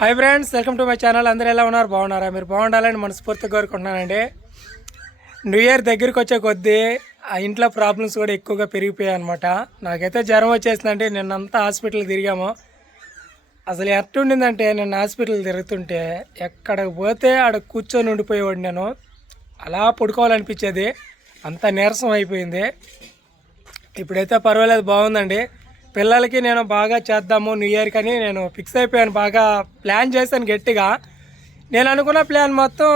Hi friends, welcome to my channel. అందరూ ఎలా ఉన్నారు? బాగున్నారా? మీరు బాగుండాలని మనస్ఫూర్తిగా కోరుకుంటున్నానండి. న్యూ ఇయర్ దగ్గరికి వచ్చే కొద్దీ ఆ ఇంట్లో ప్రాబ్లమ్స్ కూడా ఎక్కువగా పెరిగిపోయాయి అనమాట. నాకైతే జ్వరం వచ్చేసిందంటే నిన్నంతా హాస్పిటల్ తిరిగాము. అసలు ఎట్టుండిందంటే నిన్న హాస్పిటల్ తిరుగుతుంటే ఎక్కడికి పోతే ఆడ కూర్చొని ఉండిపోయేవాడు. నేను అలా పడుకోవాలనిపించేది, అంత నీరసం అయిపోయింది. ఇప్పుడైతే పర్వాలేదు, బాగుందండి. పిల్లలకి నేను బాగా చేద్దాము న్యూ ఇయర్కి అని నేను ఫిక్స్ అయిపోయాను. బాగా ప్లాన్ చేశాను గట్టిగా. నేను అనుకున్న ప్లాన్ మొత్తం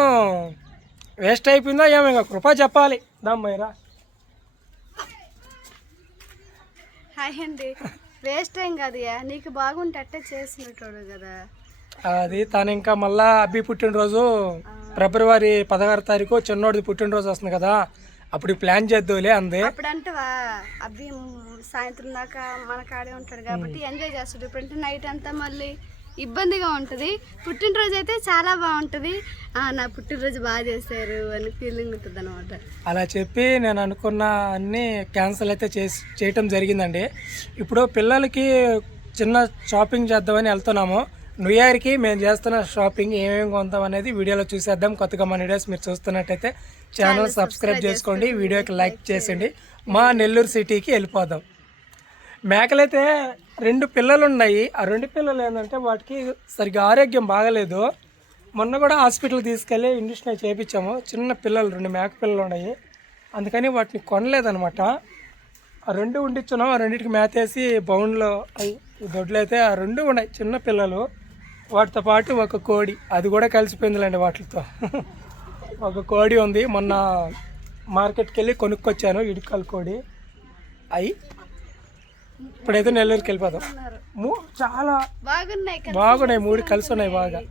వేస్ట్ అయిపోయిందో ఏమో. ఇంకా కృప చెప్పాలి. దమ్మయ్యరా. హాయ్ అండి. వేస్ట్ ఏం కాదు, నీకు బాగుంటే అట్టే చేసినట్టు కదా. అది తను ఇంకా మళ్ళా అబ్బి పుట్టినరోజు ఫిబ్రవరి 16 తారీఖు చిన్నోడిది పుట్టినరోజు వస్తుంది కదా, అప్పుడు ప్లాన్ చేద్దాంలే అంది. అప్పుడంటవా అబ్బి సాయంత్రం దాకా మన కాడే ఉంటాడు కాబట్టి ఎంజాయ్ చేస్తాడు. ఇప్పుడంటే నైట్ అంతా మళ్ళీ ఇబ్బందిగా ఉంటుంది. పుట్టినరోజు అయితే చాలా బాగుంటుంది. నా పుట్టినరోజు బాగా చేశారు అని ఫీలింగ్ ఉంటుంది అనమాట. అలా చెప్పి నేను అనుకున్న అన్నీ క్యాన్సిల్ అయితే చేయటం జరిగిందండి. ఇప్పుడు పిల్లలకి చిన్న షాపింగ్ చేద్దామని వెళ్తున్నాము. న్యూ ఇయర్కి మేము చేస్తున్న షాపింగ్ ఏమేమి కొందాం అనేది వీడియోలో చూసేద్దాం. కొత్తగా మన వీడియోస్ మీరు చూస్తున్నట్టయితే ఛానల్ సబ్స్క్రైబ్ చేసుకోండి, వీడియోకి లైక్ చేయండి. మా నెల్లూరు సిటీకి వెళ్ళిపోదాం. మేకలైతే 2 పిల్లలు ఉన్నాయి. ఆ 2 పిల్లలు ఏంటంటే వాటికి సరిగ్గా ఆరోగ్యం బాగలేదు. మొన్న కూడా హాస్పిటల్కి తీసుకెళ్ళి ఇంజక్షన్ చేయించాము. చిన్న పిల్లలు 2 మేక పిల్లలు ఉన్నాయి, అందుకని వాటిని కొనలేదనమాట. ఆ 2 ఉండిచ్చున్నాం. ఆ 2టికి మేతేసి బౌండ్లో ఈ దొడ్లు అయితే ఆ 2 ఉన్నాయి చిన్న పిల్లలు. వాటితో పాటు ఒక కోడి, అది కూడా కలిసిపోయిందిలేండి వాటితో. ఒక కోడి ఉంది, మొన్న మార్కెట్కి వెళ్ళి కొనుక్కొచ్చాను, ఇటుకల కోడి. అవి ఇప్పుడైతే నెల్లూరుకి వెళ్ళిపోదాం. చాలా బాగున్నాయి, 3 కలిసి ఉన్నాయి బాగా.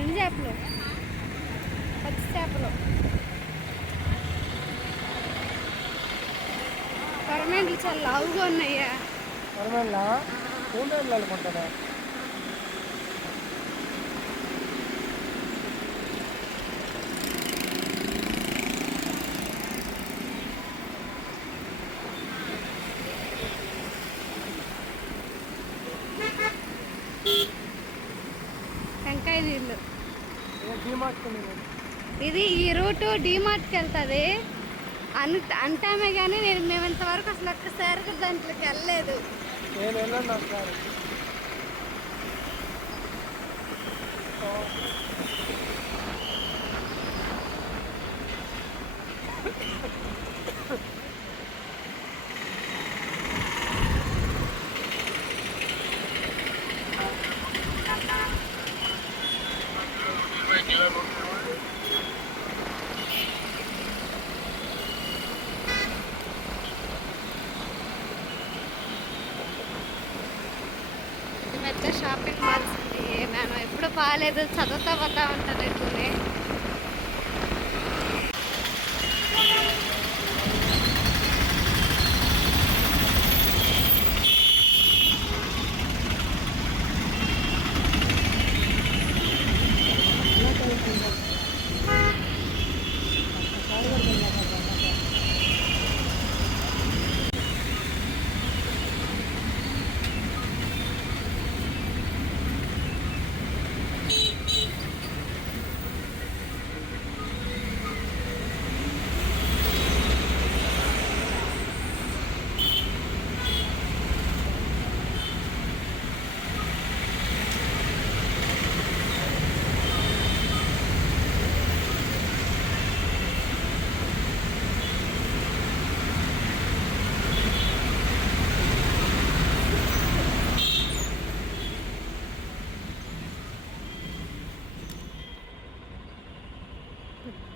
ఎండు చేపలు, పచ్చి చేపలు, కొరమేండ్లు చాలా లావుగా ఉన్నాయా. అనుకుంటారా? టెంకాయ నీళ్ళు. ఇది ఈ రూటు డీమార్ట్కి వెళ్తుంది అంటామే కానీ మేము ఇంతవరకు అసలు ఒక్కసారి దాంట్లోకి వెళ్ళలేదు. నేను వెళ్ళండి ఒకసారి. పెద్ద షాపింగ్ మాల్స్ నేను ఎప్పుడు బాగాలేదు, చదువుతా పోతా ఉంటాను ఎక్కువనే.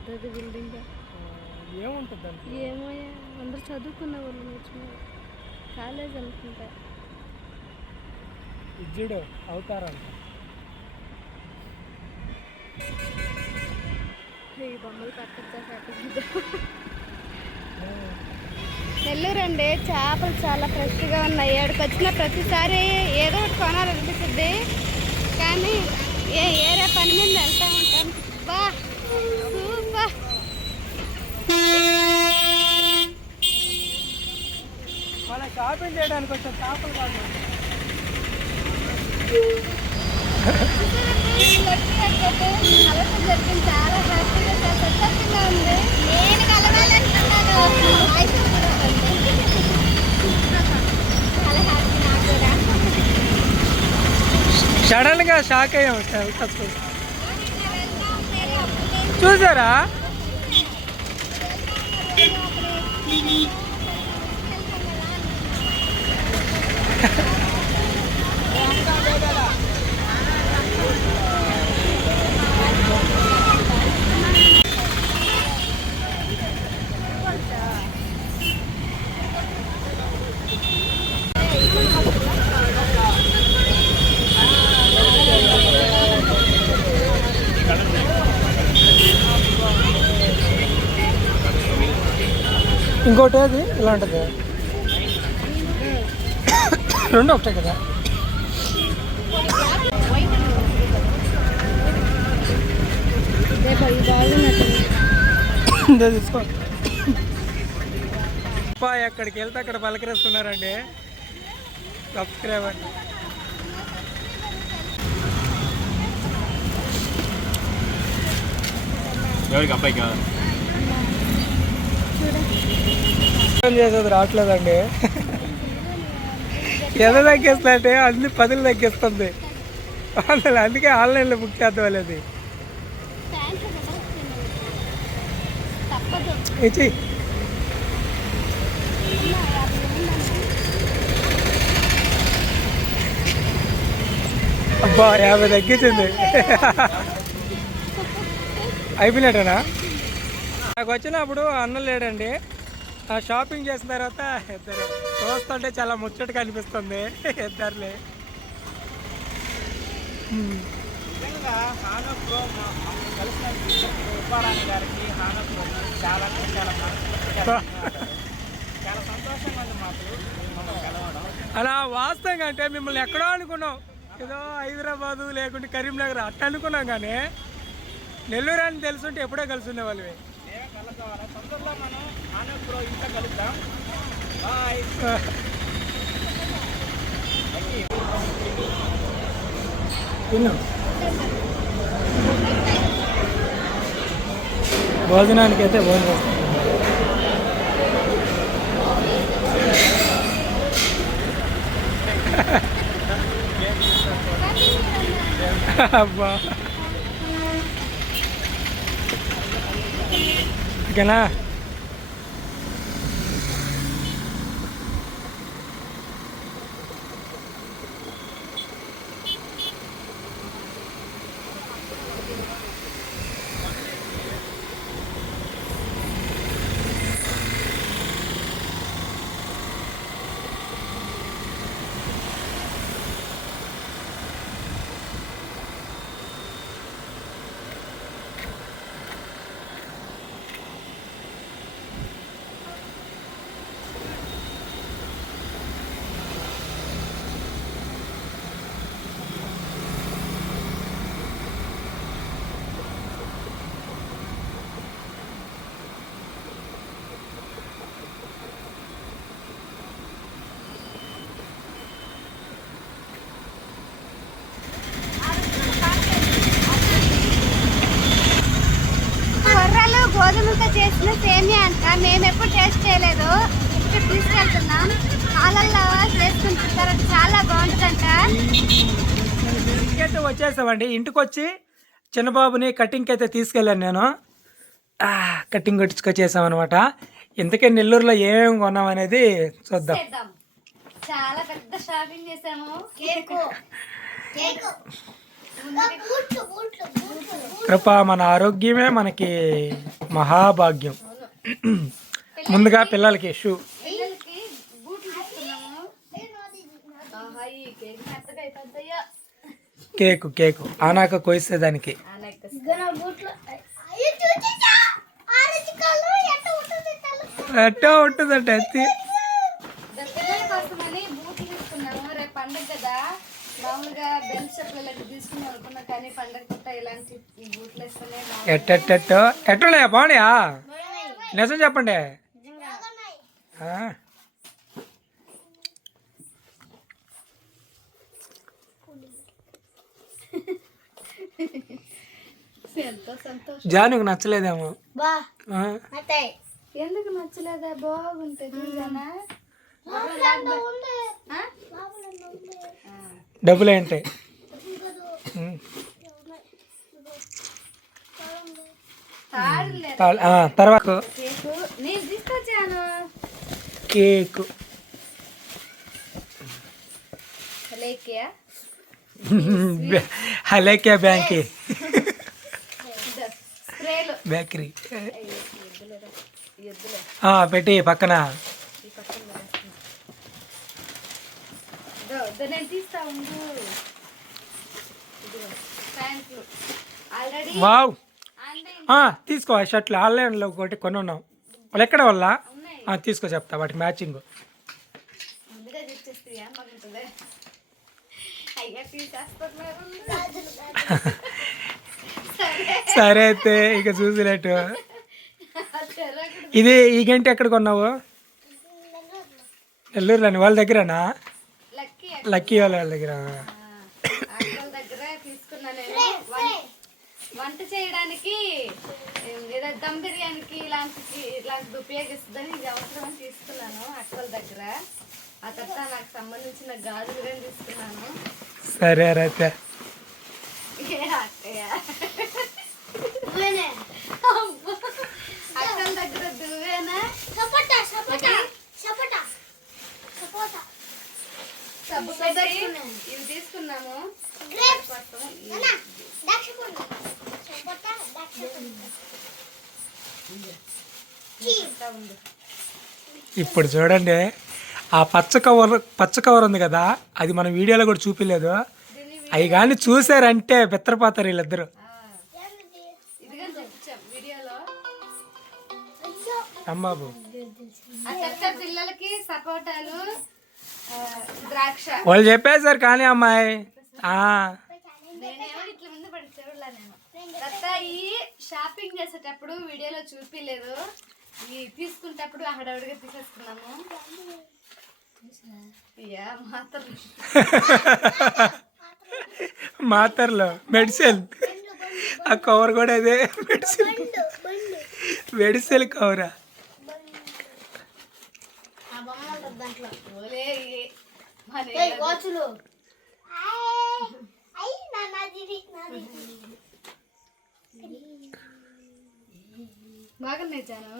పెద్దది బిల్డింగ్. ఏముంటుంది అంటే ఏమో అందరు చదువుకున్న వాళ్ళు నేర్చుకున్నారు. కాలేజ్ అనుకుంటా. ఇజ్జుడు అవుతారంట. ఈ బొమ్మలు నెల్లూరు అండి, చేపలు చాలా ఫ్రెష్గా ఉన్నాయి. ఏడుకు వచ్చిన ప్రతిసారి ఏదో ఒకటి కొనాలనిపిస్తుంది, కానీ ఏరే పని మీద వెళ్తూ ఉంటాం. బా సూపర్. మన షాపింగ్ చేయడానికి వచ్చే చేపలు కాదు. చాలా హ్యాపీగా సంతోషంగా ఉంది. నేను కలవాలనుకున్నాను. చాలా హ్యాపీ నాకు కూడా. సడన్ గా షాక్ అయ్యాం. చూసారా? ఇంకోటి అది ఇలాంటిది రెండు ఒకటే కదా. తీసుకో. ఎక్కడికి వెళ్తే అక్కడ పలకరిస్తున్నారండి సబ్స్క్రైబర్. చేసేది రావట్లేదండి. ఎంత తగ్గిస్తుందంటే అన్ని 10 తగ్గిస్తుంది. అందుకే ఆన్లైన్లో బుక్ చేద్దాం అది. ఇచ్చి అబ్బా 50 తగ్గించింది. అయిపోయినట్టేనా? నాకు వచ్చినప్పుడు అన్నం లేడండి. షాపింగ్ చేసిన తర్వాత ఇద్దరు చూస్తుంటే చాలా ముచ్చటగా అనిపిస్తుంది ఇద్దరులే. అలా వాస్తవంగా అంటే మిమ్మల్ని ఎక్కడో అనుకున్నాం, ఏదో హైదరాబాదు లేకుంటే కరీంనగర్ అట్ట అనుకున్నాం, కానీ నెల్లూరు అని తెలుసుంటే ఎప్పుడో కలిసి ఉండేవాళ్ళవి. భోజనానికి అయితే భోజనం చేస్తాం. అబ్బా ఓకేనా? గోధుమలతో చేసిన సేమియా అంట. మేము ఎప్పుడు టేస్ట్ చేయలేదు, ఇక్కడ తీసుకెళ్తున్నాం. పాలల్లో చేసుకుని తింటారు, చాలా బాగుంటుందంట. ఇంకైతే వచ్చేసామండి. ఇంటికి వచ్చి చిన్నబాబుని కటింగ్కి అయితే తీసుకెళ్ళాను నేను. కటింగ్ కొట్టించుకొచ్చేసామన్నమాట. ఇంతకే నెల్లూరులో ఏమేమి కొన్నాం అనేది చూద్దాం. చాలా పెద్ద షాపింగ్ చేసాము. కృప మన ఆరోగ్యమే మనకి మహాభాగ్యం. ముందుగా పిల్లలకి షూ, పిల్లలకి బూట్లు తీసుకున్నాము. ఆహా, ఈ కేక్ మెత్తగా అయిపోద్దయ్యా. కేకు ఆనాక కోయిస్తే దానికి ఎట్టో ఉంటుందంటే ఎత్తి. పిల్లల కోసమని బూట్లు తీసుకున్నాము. రేపు పండుగ కదా, మామూలుగా బెల్ట్ చెప్పులకి తీసుకున్నాం అనుకున్నా, కానీ పండుగ పుట్ట ఇలాంటి ఈ బూట్లు వేసుకునే ఎట్టున్నాయా? బాగున్నాయా? నిజం చెప్పండి. ఎంతో సంతోషం. జానుకు నచ్చలేదేమో. ఎందుకు నచ్చలేదా? బాగుంటుంది. డబ్బులు ఏంటి? తర్వాత నేను తీసుకొచ్చాను కేకు. హలేకియా బ్యాంకీ బేకరీ పెట్టి పక్కన. వావ్, తీసుకో. షర్ట్లు ఆన్లైన్లో ఒకటి కొనున్నాం. వాళ్ళు ఎక్కడ వల్ల తీసుకో, చెప్తా వాటి మ్యాచింగ్. సరే అయితే ఇక చూసినట్టు. ఇది ఈ గంట ఎక్కడ కొన్నావు? నెల్లూరులోని వాళ్ళ దగ్గరనా? లక్కీ వాళ్ళ దగ్గర. వంట చేయడానికి ఏదో దమ్ బిర్యానీకి ఇలాంటిది ఉపయోగిస్తుందని ఇది అవసరం తీసుకున్నాను అక్కల దగ్గర. ఆ తర్వాత నాకు సంబంధించిన గాజులు కూడా తీసుకున్నాను. సరే అయితే అక్కల దగ్గర దువ్వేనా ఇవి తీసుకున్నాము. ఇప్పుడు చూడండి, ఆ పచ్చ కవర్ ఉంది కదా, అది మనం వీడియోలో కూడా చూపించలేదు. అవి కానీ చూసారంటే బెత్తరపోతారు వీళ్ళిద్దరు. అమ్మాబు పిల్లలకి సపోటాలు, ద్రాక్ష వాళ్ళు చెప్పేశారు కానీ అమ్మాయి. ఈ షాపింగ్ చేసేటప్పుడు వీడియోలో చూపిలేదు, ఈ తీసుకునేటప్పుడు హడావుడిగా తీసేసుకున్నాము. మాతర్లో మెడిసిన్, ఆ కవర్ కూడా అదే మెడిసిన్ కవరా. బాగున్నాయి చాను.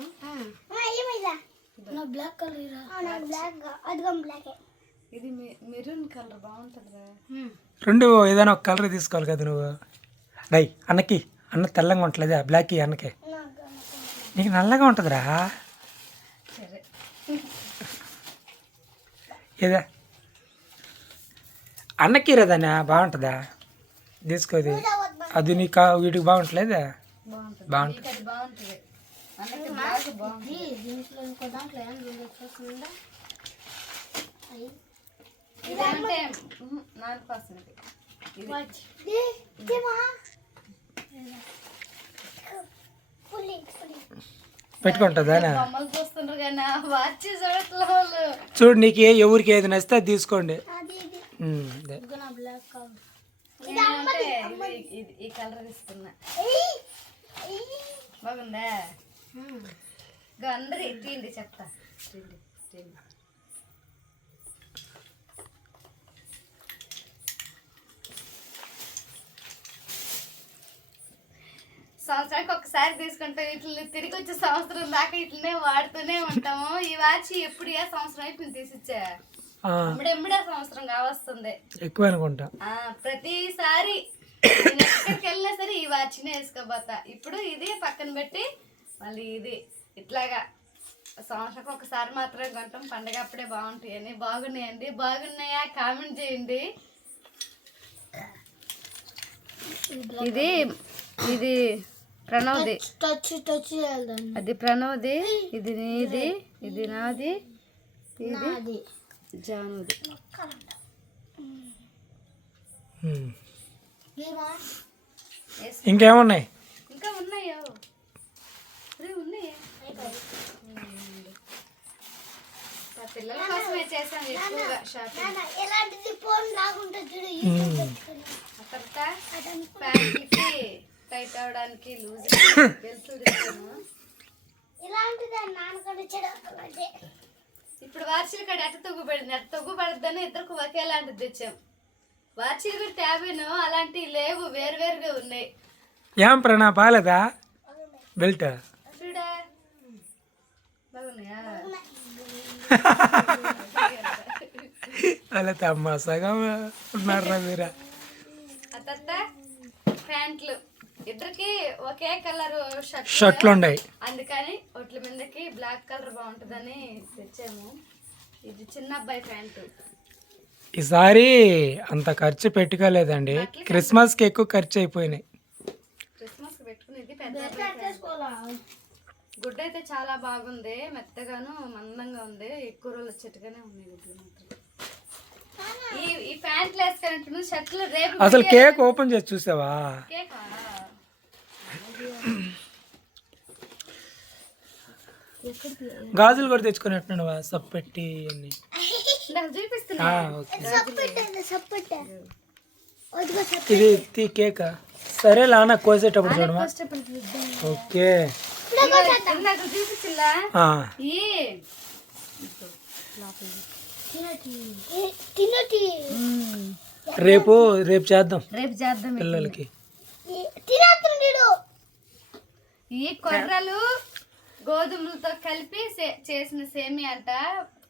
ఇది మెరూన్ కలర్ బాగుంటుందిరా. రెండు ఏదైనా ఒక కలర్ తీసుకోవాలి కదా నువ్వు. రై అన్నకి, అన్న తెల్లంగా ఉంటలేదా? బ్లాక్ అన్నకి, నీకు నల్లగా ఉంటుందిరా. ఏదా అన్నకి రదానా బాగుంటుందా? తీసుకోది. అది నీకు వీటికి బాగుంటలేదా? బాగుంటుంది. పెట్టుకుంటుందా? చూడు, నీకు ఎవరికి ఏది నచ్చితే అది తీసుకోండి. ఈ కలర్ తీసుకున్నా. బాగుందా? అందరూ తిండి చెప్తా. సంవత్సరానికి ఒకసారి తీసుకుంటే వీటిని తిరిగి వచ్చే సంవత్సరం దాకా ఇట్లనే వాడుతూనే ఉంటాము. ఈ వాచ్ ఎప్పుడు ఏ సంవత్సరం అయిపోయింది తీసిచ్చా, ఎమ్మడే సంవత్సరం కావస్తుంది. ఎక్కువ అనుకుంటా. ప్రతిసారి నేను ఎక్కడికి వెళ్ళినా సరే ఈ వాచ్నే వేసుకోబోతా. ఇప్పుడు ఇది పక్కన పెట్టి మళ్ళీ ఇది ఇట్లాగా సంవత్సరం ఒకసారి మాత్రమే కొంటాం, పండగ అప్పుడే బాగుంటాయని. బాగున్నాయండి, బాగున్నాయా కామెంట్ చేయండి. ఇది ఇది ప్రణవ్ది, అది ప్రణవ్ది, ఇది నీది, ఇది నాది, ఇది జానుది. ఇంకేమున్నాయి? ఇంకా ఉన్నాయో ఉన్నాయి. పిల్లల కోసమే చేసాను ఎక్కువగా షాపింగ్. తర్వాత ప్యాంట్లకి టైట్ అవడానికి లూజ్ బెల్ట్లు తెచ్చాను. ఇప్పుడు వార్చిల కాడ ఎట్ట తొగ్గుపడింది, అట్ట తొగ్గుపడద్దని ఇద్దరికి ఒకేలాంటిది తెచ్చాం. వార్చిలు కూడా ట్యాబేను అలాంటివి లేవు, వేరువేరుగా ఉన్నాయి. ఏం ప్రణా బాలేదా బెల్ట్? చూడా బాగున్నాయా? అలా తమాసగా ఉన్నారా మీరా? ఆ తర్వాత ప్యాంట్లు ఇద్దరికి ఒకే కలర్ షర్ట్లు ఉన్నాయి, అందుకని ఒట్ల మీదకి బ్లాక్ కలర్ బాగుంటుందని తెచ్చాము. ఇది చిన్న అబ్బాయి ప్యాంటు. ఈసారి అంత ఖర్చు పెట్టుకోలేదండి, క్రిస్మస్కి ఎక్కువ ఖర్చు అయిపోయినాయి. క్రిస్మస్ పెట్టుకునేది పెద్ద గుడ్డ అయితే చాలా బాగుంది, మెత్తగాను మందంగా ఉంది, ఎక్కువ రోజులు వచ్చేట్టుగానే ఉన్నాయి గుడ్లు మాత్రం. ఈ ప్యాంట్లు వేసుకున్నట్టు షర్ట్లు రేపు అసలు కేక్ ఓపెన్ చేసి చూసావా? కేకా గాజులు కూడా తెచ్చుకున్నట్టున్నావా సప్పెట్టి అన్ని? చూపిస్తున్నా. ఇది కేకా? సరే లానా కోసేటప్పుడు చూడమా. ఓకే చూపిస్తున్నా. రేపు చేద్దాం చేద్దాం పిల్లలకి. ఈ కొర్రలు గోధుమలతో కలిపి చేసిన సేమియా అంట,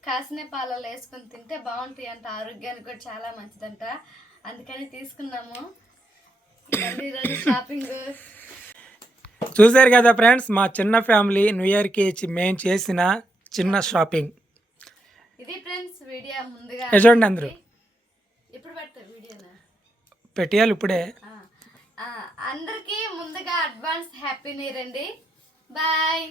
కాసిన పాలలో వేసుకొని తింటే బాగుంటాయి అంట, ఆరోగ్యానికి కూడా చాలా మంచిదంట, అందుకని తీసుకున్నాము. ఈరోజు షాపింగ్ చూసారు కదా ఫ్రెండ్స్, మా చిన్న ఫ్యామిలీ న్యూ ఇయర్కి మేము చేసిన చిన్న షాపింగ్ ఇది ఫ్రెండ్స్. వీడియో ముందుగా చూడండి అందరూ. ఇప్పుడు పెడతారు వీడియోనా? పెట్టేయాలి ఇప్పుడే. అందరికీ ముందుగా అడ్వాన్స్ హ్యాపీ న్యూ ఇయర్ అండి. బాయ్.